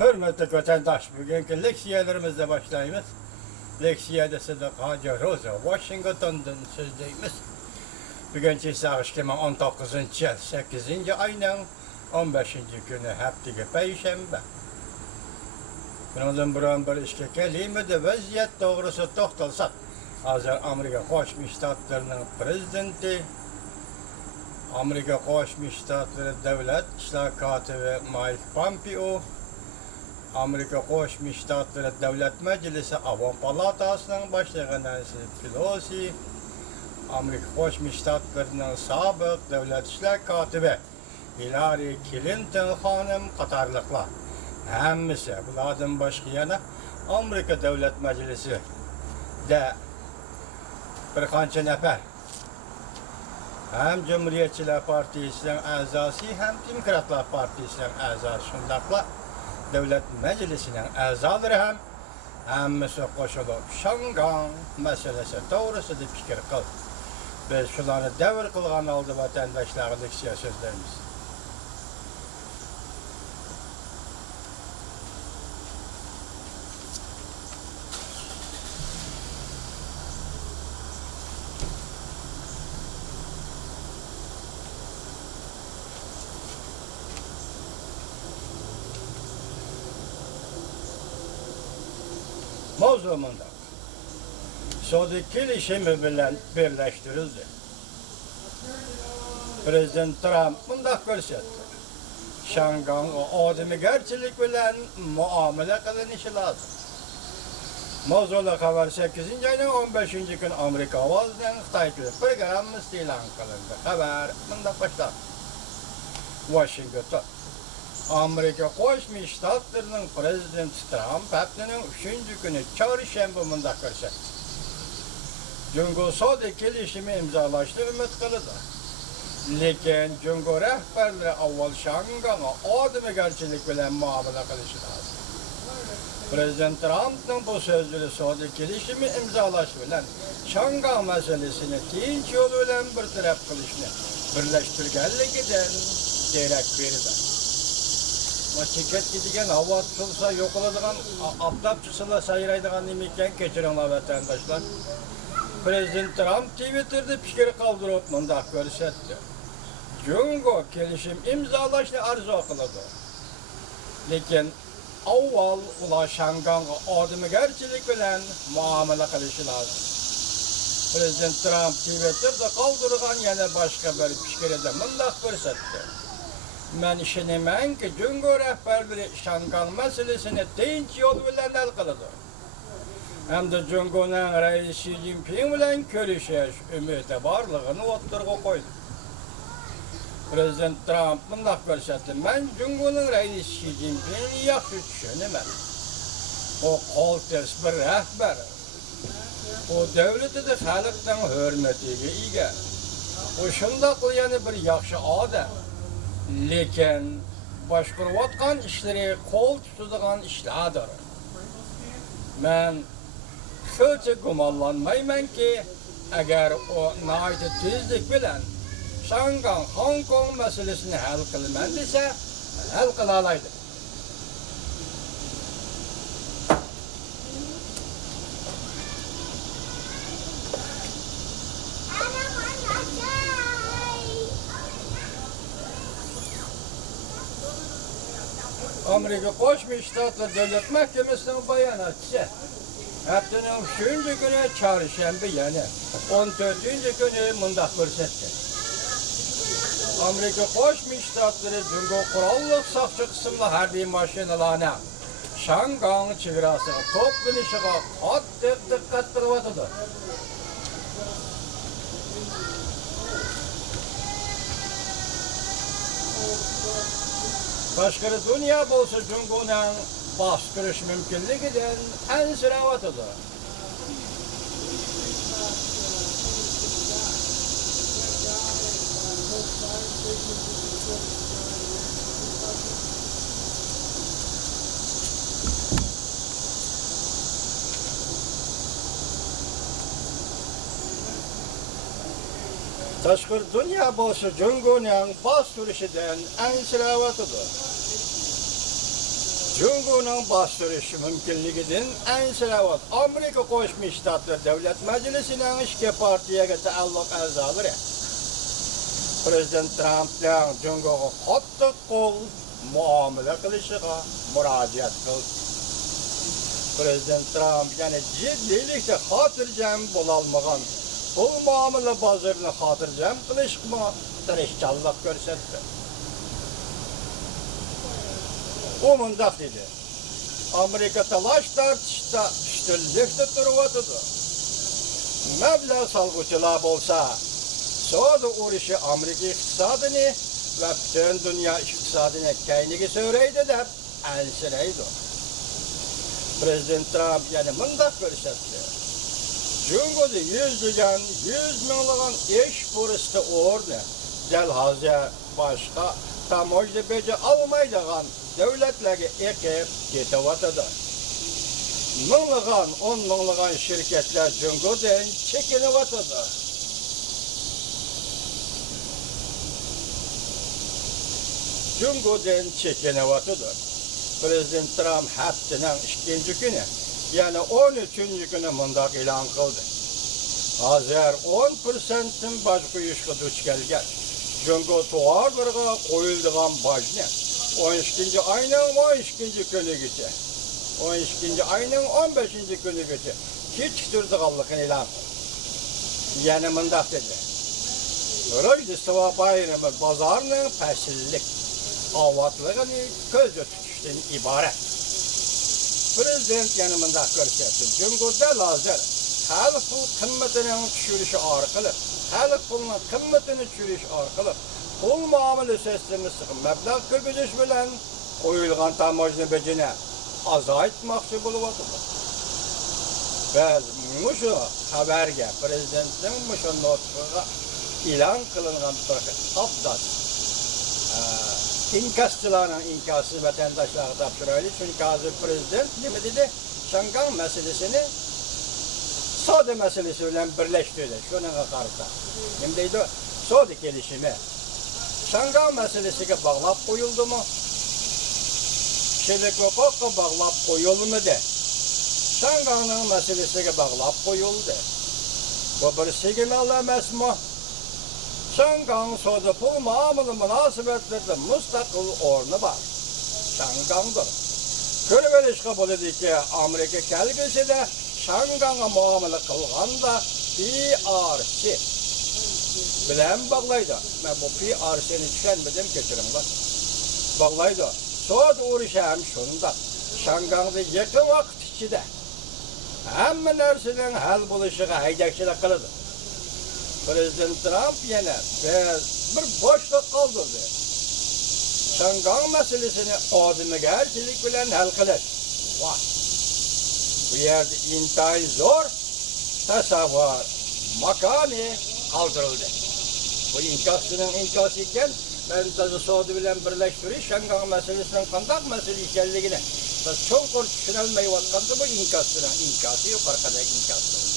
Hürmetli vatandaş, bugünkü leksiyelerimizle başlayımız. Leksiyede Sıdık Hacı Rosa, Washington'dan sözdeyimiz. Bugünkü sağışkıma 19. yıl, 8. ayının 15. günü, haftige Perşembe. Bundan buran bir işe kelimede vaziyet doğrusu toxtalsak. Hazır Amerika Qo'shma Shtatlarining prezidenti, Amerika Qo'shma Shtatlari davlat ishlar kotibi Mike Pompeo, Amerika Qo'shma Shtatlari Davlat Majlisi Avom palatasining boshlig'i Nancy Pelosi, Amerika Qo'shma Shtatlarining sobiq davlat ishlar kotibi Hillary Clinton xonim qatorliqlar. Hammasi bulardan boshqa yana Amerika Davlat Majlisi da bir qancha nafar hem Cumhuriyetçiler Partisining a'zosi hem Demokratlar Partisining a'zosi shundaqla Davlat Majlisining a'zolari ham hammasi qo'shilib Shangang masalasi to'g'risida fikr qildi. Biz shularni davr qilgan oldi vatandoshlarga leksiya so'zlaymiz. Mavzumunda So'daki kelishimi bilan birlashtirildi. Prezident Trump bundaq ko'rsatdi. Shangang odamgarchilik bilan muomala qilinishi lozim. Mavzular xabar 8. ayning 15. kun Amerika ovozining Xitoy tili programmasi e'lon qilindi. Xabar bundaq boshlandi. Washington Amerika Qo'shma Shtatlarining prezidenti Trump haftaning 3. kuni chorshanba mundaq ko'rsatdi. Jungo So'da kelishimi imzolashni umid qiladi. Lekin Jungo rahbarlari avval Shanganga odamgarchilik bilan muomala qilishi lozim. Prezident Trumpning bu so'zlari So'da kelishimi imzolash bilan Shangang masalasini tinch yo'l bilan bartaraf qilishni birlashtirganligidan derak berdi. Machikat gidigan havo tutulsa yo'qoladigan, aptab chiqsa sayraydigan nima ekan kechiringlar vatandoshlar. Prezident Trump Twitter'da fikr qoldirib mundaq ko'rsatdi. Jungo kelishim imzolashni arzu qiladi. Lekin avval ular Shanganga odamgarchilik bilan muomala qilishi lozim. Prezident Trump Twitter'da qoldirgan yana boshqa bir fikrida mundaq ko'rsatdi. Men ishonamanki, Jungo rahbarlari Shangang masalasini tinch yo'l bilan hal qiladi. Hamda Jungoning raisi Xi Jinping bilan ko'rishish umidi borligini o'ttirg'a qo'ydi. Prezident Trump bundaq ko'rsatdi. Men Jungoning raisi Xi Jinpingni yaxshi tushunaman. O qo'ltirs bir rahbar. O davlatida xalqning hurmatiga ega. O shundoq yana bir yaxshi odam. Lekin boshqarayotgan ishlari qo'l tutadigan ishlardir. Men hech gumonlanmaymanki, agar o nəhayət tezlik bilan Shangang, Hong Kong masalasini hal qilaman desa, hal qila oladi. Amerika Qo'shma Shtatlari Davlat Mahkamasining bayonotchisi haftaning 3. kuni chorshanba yana 14. kuni mundaq ko'rsatdi. Amerika Qo'shma Shtatlari Jungo qurolli soqchi qismli harbiy mashinalarni Shangang chegarasiga to'planishiga qattiq diqqat qilyapti. Tashqari dunyo bo'lsa Jungoning bostirish mumkinligidan ansirayotdi. Tashqari dunyo bo'lsa Jungoning bostirishidan ansirayotdi. Cumhur'un bastırışı mümkünlüğünden ensiravad Amerika Qo'shma Shtatlar Davlat Majlisining ishki partiyaga taalluq a'zolari Prezident Trump bilan Cumhurga qattiq qo'l muomala qilishiga murojaat qildi. Prezident Trump yana jiddiylikda xotirjam bo'lolmagan bu muomala bozorini xotirjam qilishga tirishchanlik ko'rsatdi. U mundaq dedi. Amerika talash tartishda üstünlükte turvatıdı. Meblag salgıçılar bolsa, soğudu uğraşı Amerika iktisadını ve bütün dünya iktisadını kendini söyleydi de ensireydi. Prezident Trump yani mındak görüşetti. Cumhur'da yüzlügen, 100 milyonlagan iş fırsatı ordu. Del hazır başka tamojda bece almaydıgan devletlerge ekip getivatıdı. Mınlagan, 10 milyonlagan şirketler Cumhur'dan çekinivatıdı. Cumhur'dan çekinivatıdı. Prezident Trump haftanın ikinci günü, yani 13. günü mındak ilan kıldı. Hazır 10%'in baş kuyuşku duç gelgen. Cumhur tuğardırga koyulduğun başını 12. ayının 12. günü geçe. 12. ayının 15. günü geçe. Hiç durdurallıkın ilan. Yani mındak dedi. Rojdestvo bayramı pazarının pəsillik, avatlığını gözü tutuştan ibaret. Prezident yanımında gösterdi. Cumhurda lazır. Halk pul kıymetinin düşürüşü arkalı. Halk pulunun kıymetini düşürüş arkalı. Pul muamele seslerini sıkın. Meblağ kırgızış bilen koyulgan tamajını becine azaytmakçı buluvatıdı. Biz muşu haberge prezidentin muşu notluğa ilan kılınan bir abdas. İnkasçıların inkası vatandaşlara tapşırıyla. Çünkü hazır prezident ne dedi? Şangan meselesini Sade meselesiyle birleştirdi. Şunun karşı. Şimdi deydi, Sade gelişimi Şangan meselesine bağlap koyuldu mu? Şebeke hukuk'a bağlap koyulmadı. Şangan'ın meselesine bağlap koyuldu. Bu bir signal emez mi? Şangan Sade pul muamele münasibetlerde müstakil ornu var. Şangan'dır. Körveliş kabul edildi ki Amerika kelgisi de Şangan'a muamele kılganda PRC bilen bağlaydı. Ben bu PRC'ni düşünmedim geçirimler. Bağlaydı. Soğudu uğraşı hem şunda. Şangan'da yakın vakit içinde hemen nersinin hal buluşuğa haydakçılık kılıdı. Prezident Trump yine bir boşluk kaldırdı. Şangan meselesini adımıgerçilik bilen hal kılır. Vah! Bu yerde intihar zor, tasavvur, makanı kaldırıldı. Bu inkası iken, ben tabi Suudi bilen birleştiriş, Şangan meselesinin kandak meselesi ikenliğine çok düşünülmeyi vatandı bu inkası yok arkada inkası.